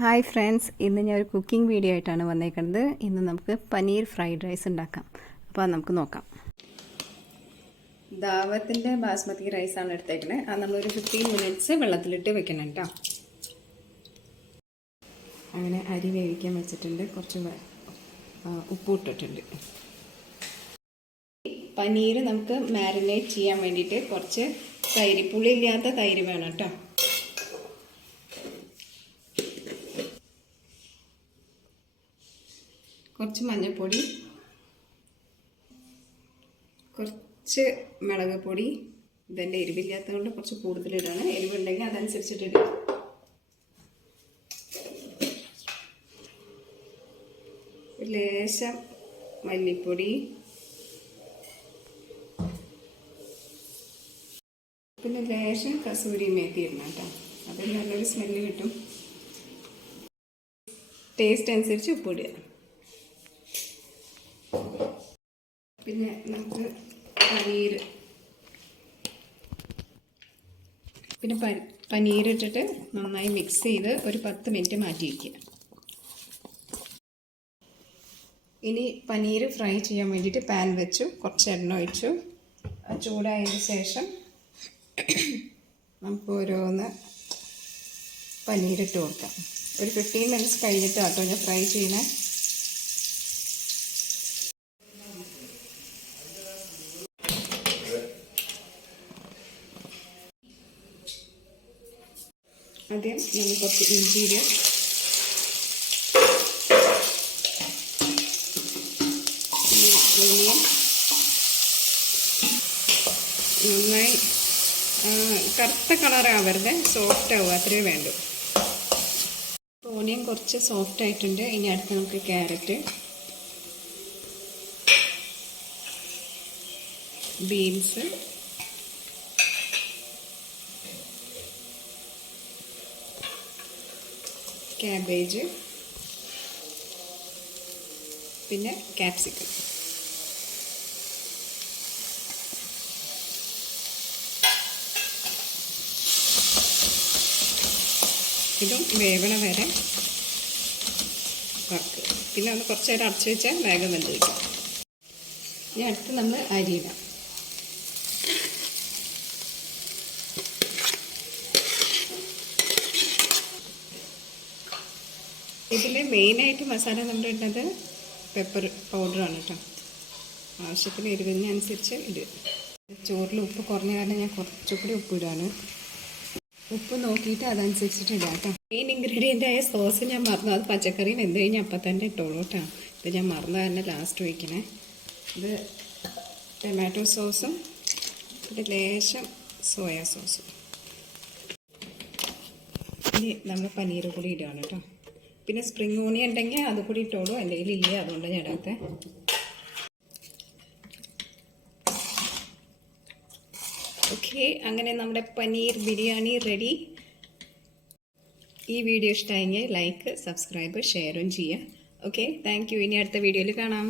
Hi friends, ഇന്ന് ഞാൻ ഒരു കുക്കിംഗ് വീഡിയോ ആയിട്ടാണ് വന്നേക്കുന്നത്. ഇന്ന് നമുക്ക് പനീർ ഫ്രൈഡ് റൈസ് ഉണ്ടാക്കാം. അപ്പോൾ നമുക്ക് നോക്കാം. ദാവത്തിൻ്റെ ബാസ്മതി റൈസാണ് എടുത്തേക്കുന്നത്. അത് നമ്മളൊരു 15 മിനിറ്റ്സ് വെള്ളത്തിലിട്ട് വെക്കണം കേട്ടോ. അങ്ങനെ അരി വേവിക്കാൻ വെച്ചിട്ടുണ്ട്. കുറച്ച് ഉപ്പ് ഇട്ടിട്ടുണ്ട്. പനീർ നമുക്ക് മാരിനേറ്റ് ചെയ്യാൻ വേണ്ടിയിട്ട് കുറച്ച് തൈര്, പുളിയില്ലാത്ത തൈര് വേണം കേട്ടോ. കുറച്ച് മഞ്ഞൾപ്പൊടി, കുറച്ച് മുളക് പൊടി. ഇതെൻ്റെ എരിവില്ലാത്തതുകൊണ്ട് കുറച്ച് കൂടുതലിടാണ്. എരിവുണ്ടെങ്കിൽ അതനുസരിച്ചിട്ടിടുക. ലേശം മല്ലിപ്പൊടി, പിന്നെ ലേശം കസൂരി മേത്തി ഇടണം കേട്ടോ. അതിൽ നല്ലൊരു സ്മെല്ല് കിട്ടും. ടേസ്റ്റ് അനുസരിച്ച് ഉപ്പിടുക. പിന്നെ നമുക്ക് പനീരിട്ടിട്ട് നന്നായി മിക്സ് ചെയ്ത് ഒരു 10 മിനിറ്റ് മാറ്റി വയ്ക്കുക. ഇനി പനീർ ഫ്രൈ ചെയ്യാൻ വേണ്ടിയിട്ട് പാൻ വെച്ചു, കുറച്ച് എണ്ണ ഒഴിച്ചു. ചൂടായതിന് ശേഷം നമുക്ക് ഓരോന്ന് പനീരിട്ട് കൊടുക്കാം. ഒരു 15 മിനിറ്റ്സ് കഴിഞ്ഞിട്ട് കേട്ടോ ഞാൻ ഫ്രൈ ചെയ്യണേ. ആദ്യം നമ്മൾ കുറച്ച് ഇഞ്ചിയുടെ ഓണിയൻ നന്നായി കറുത്ത കളറാവരുത്, സോഫ്റ്റ് ആവുക, അത്രയേ വേണ്ടൂ. ഓണിയൻ കുറച്ച് സോഫ്റ്റ് ആയിട്ടുണ്ട്. ഇനി അടുത്ത് നമുക്ക് ക്യാരറ്റ്, ബീൻസ്, ക്യാബേജ്, പിന്നെ ക്യാപ്സിക്കം. ഇതും വേവണ വരെ വറുക്കുക. പിന്നെ ഒന്ന് കുറച്ച് നേരം അടച്ചു വെച്ചാൽ വേഗം വെന്ത് വയ്ക്കും. ഇനി അടുത്ത് നമ്മൾ അരിയിടാം. ഇതിൽ മെയിനായിട്ട് മസാല നമ്മൾ ഇടുന്നത് പെപ്പർ പൗഡറാണ് കേട്ടോ. ആവശ്യത്തിന് എരിവിനനുസരിച്ച് ഇടുക. ചോറിൽ ഉപ്പ് കുറഞ്ഞ കാരണം ഞാൻ കുറച്ചുകൂടി ഉപ്പ് ഇടുകയാണ്. ഉപ്പ് നോക്കിയിട്ട് അതനുസരിച്ചിട്ട് ഇടുക കേട്ടോ. മെയിൻ ഇൻഗ്രീഡിയൻ്റായ സോസ് ഞാൻ മറന്നു. അത് പച്ചക്കറി വെന്ത് കഴിഞ്ഞാൽ അപ്പം തന്നെ ഇട്ടോളൂ കേട്ടോ. ഇത് ഞാൻ മറന്നു തന്നെ ലാസ്റ്റ് ഒഴിക്കണേ. ഇത് ടൊമാറ്റോ സോസും പിന്നെ ലേശം സോയാ സോസും. ഇനി നമ്മൾ പനീർ കൂടി ഇടുകയാണ് കേട്ടോ. പിന്നെ സ്പ്രിംഗ് ഓണിയൻ ഉണ്ടെങ്കിൽ അത് കൂടി ഇട്ടോളൂ. എൻ്റെ കയ്യിൽ ഇല്ല, അതുകൊണ്ട് ഞാൻ ഇടാത്ത. ഓക്കെ, അങ്ങനെ നമ്മുടെ പനീർ ബിരിയാണി റെഡി. ഈ വീഡിയോ ഇഷ്ടമായെങ്കിൽ ലൈക്ക്, സബ്സ്ക്രൈബ്, ഷെയറും ചെയ്യുക. Okay, thank you. ഇനി അടുത്ത വീഡിയോയിൽ കാണാം.